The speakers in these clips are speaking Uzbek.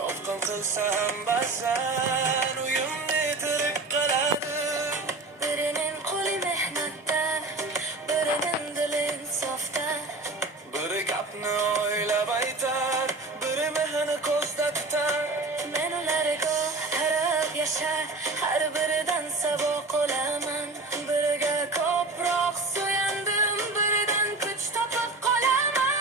Shovqin qilsa ham ba'zan uyimni tirik qiladi. Birining qo'li mehnatda, birining dili insofda. Biri gapni o'ylab aytar, biri mehni ko'zda tutar. Men ularga qarab yashar, har biridan saboq olaman. Biriga ko'proq suyandim, biridan kuch topib qolaman.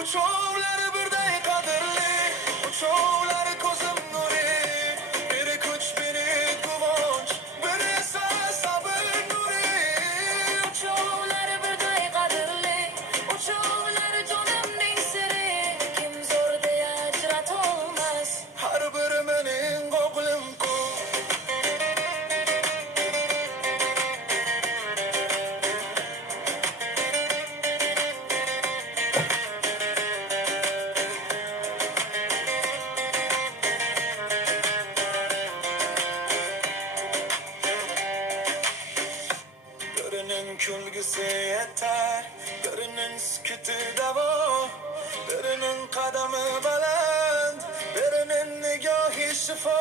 Uchovlari birday qadrli, uchovlari ko'zim nuri. Biri kuch, biri quvonch, biri esa sabr nuri. Uchovlari birday qadrli, uchovlari jonimning siri. Kim zo'r deya ajratolmas. Har biri mening o'g'lim-ku. Birining kulgisi yetar, birining sukuti davo, birining qadami baland, birining nigohi shifo.